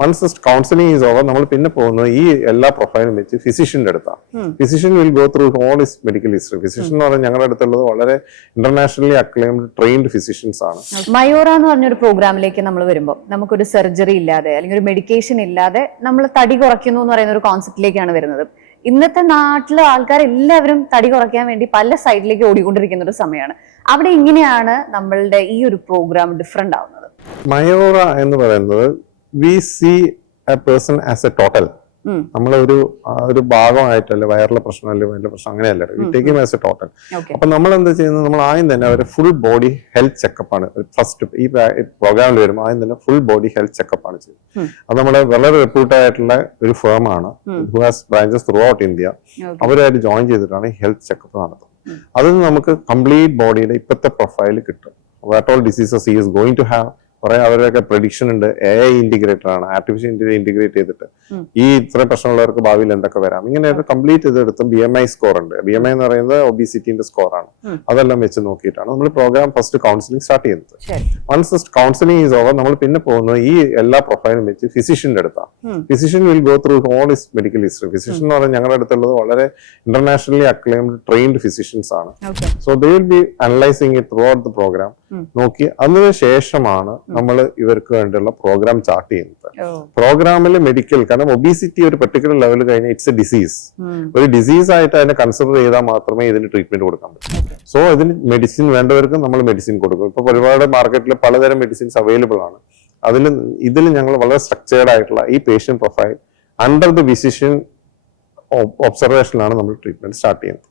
Once counselling is over നമ്മൾ പിന്നെ പോകുന്നത് ഈ എല്ലാ പ്രൊഫൈലും വെച്ച് ഫിസിഷ്യന്റെ അടുത്താണ്. Physician will go through all his medical history. Physician എന്ന് പറഞ്ഞാൽ ഞങ്ങളുടെ അടുത്തുള്ളത് വളരെ ഇന്റർനാഷണലി അക്ലെയിംഡ് ട്രെയിൻഡ് ഫിസിഷ്യൻസ് ആണ്. മയൂറ എന്ന് പറഞ്ഞൊരു പ്രോഗ്രാമിലേക്ക് നമ്മൾ വരുമ്പോൾ നമുക്കൊരു സർജറി ഇല്ലാതെ അല്ലെങ്കിൽ ഒരു മെഡിക്കേഷൻ ഇല്ലാതെ നമ്മൾ തടി കുറയ്ക്കുന്നു എന്ന് പറയുന്ന ഒരു കോൺസെപ്റ്റിലേക്കാണ് വരുന്നത്. ഇന്നത്തെ നാട്ടിലെ ആൾക്കാർ എല്ലാവരും തടി കുറയ്ക്കാൻ വേണ്ടി പല സൈഡിലേക്ക് ഓടിക്കൊണ്ടിരിക്കുന്ന ഒരു സമയമാണ്. അവിടെ ഇങ്ങനെയാണ് നമ്മളുടെ ഈ ഒരു പ്രോഗ്രാം ഡിഫറെന്റ് ആവുന്നത്. മയൂറ എന്ന് പറയുന്നത് we see a person as a total. നമ്മളൊരു ഭാഗമായിട്ടല്ല വയറിലെ പ്രശ്നം അല്ലെങ്കിൽ വയറിലെ പ്രശ്നം അങ്ങനെയല്ല, we take him as a total. അപ്പൊ നമ്മൾ എന്താ ചെയ്യുന്നത്, നമ്മൾ ആദ്യം തന്നെ അവരെ ഫുൾ ബോഡി ഹെൽത്ത് ചെക്കപ്പ് ആണ് ഫസ്റ്റ് ഈ പ്രോഗ്രാമിൽ വരുമ്പോൾ ആദ്യം തന്നെ ഫുൾ ബോഡി ഹെൽത്ത് ചെക്കപ്പ് ആണ് ചെയ്യുന്നത്. അത് നമ്മുടെ വളരെ റെപ്യൂട്ടഡ് ആയിട്ടുള്ള ഒരു ഫേം ആണ്, who has branches throughout India. അവരായിട്ട് ജോയിൻ ചെയ്തിട്ടാണ് ഹെൽത്ത് ചെക്കപ്പ് നടത്തുന്നത്. അതിൽ നമുക്ക് കംപ്ലീറ്റ് ബോഡിയുടെ ഇപ്പോഴത്തെ പ്രൊഫൈൽ കിട്ടും. What all diseases he is going to have. കുറെ അവരൊക്കെ പ്രഡിക്ഷൻ ഉണ്ട്. AI ഇന്റഗ്രേറ്റർ ആണ്, ആർട്ടിഫിഷ്യൽ ഇന്റലിജൻസ് ഇന്റഗ്രേറ്റ് ചെയ്തിട്ട് ഈ ഇത്ര പ്രശ്നമുള്ളവർക്ക് ഭാവിയിൽ എന്തൊക്കെ വരാം ഇങ്ങനെ കംപ്ലീറ്റ് ചെയ്തെടുത്ത് BMI സ്കോർ ഉണ്ട്. BMI എന്ന് പറയുന്നത് ഒബിസിറ്റിന്റെ സ്കോർ ആണ്. അതെല്ലാം വെച്ച് നോക്കിയിട്ടാണ് നമ്മൾ പ്രോഗ്രാം ഫസ്റ്റ് കൗൺസിലിംഗ് സ്റ്റാർട്ട് ചെയ്യുന്നത്. വൺസ് കൗൺസിലിംഗ് ഈസ് ഓവർ നമ്മൾ പിന്നെ പോകുന്നത് ഈ എല്ലാ പ്രൊഫൈലും വെച്ച് ഫിസിഷ്യന്റെ അടുത്താണ്. Physician will go through all his medical history. Physician എന്ന് പറഞ്ഞാൽ ഞങ്ങളുടെ അടുത്തുള്ളത് വളരെ ഇന്റർനാഷണലി അക്ലെയിംഡ് ട്രെയിൻഡ് ഫിസിഷ്യൻസ് ആണ്. So they will be analysing it throughout the program. നോക്കി അതിന് ശേഷമാണ് നമ്മൾ ഇവർക്ക് വേണ്ടിയുള്ള പ്രോഗ്രാം ചാർട്ട് ചെയ്യുന്നത്. പ്രോഗ്രാമിൽ മെഡിക്കൽ, കാരണം ഒബീസിറ്റി ഒരു പെർട്ടിക്കുലർ ലെവൽ കഴിഞ്ഞാൽ ഇറ്റ്സ് എ ഡിസീസ്. ഒരു ഡിസീസ് ആയിട്ട് അതിനെ കൺസിഡർ ചെയ്താൽ മാത്രമേ ഇതിന് ട്രീറ്റ്മെന്റ് കൊടുക്കാൻ പറ്റൂ. സോ ഇതിന് മെഡിസിൻ വേണ്ടവർക്ക് നമ്മൾ മെഡിസിൻ കൊടുക്കും. ഇപ്പൊ ഒരുപാട് മാർക്കറ്റിൽ പലതരം മെഡിസിൻസ് അവൈലബിൾ ആണ്. ഇതിൽ ഞങ്ങൾ വളരെ സ്ട്രക്ചേർഡ് ആയിട്ടുള്ള ഈ patient profile under the physician ഒബ്സർവേഷനിലാണ് നമ്മൾ ട്രീറ്റ്മെന്റ് സ്റ്റാർട്ട് ചെയ്യുന്നത്.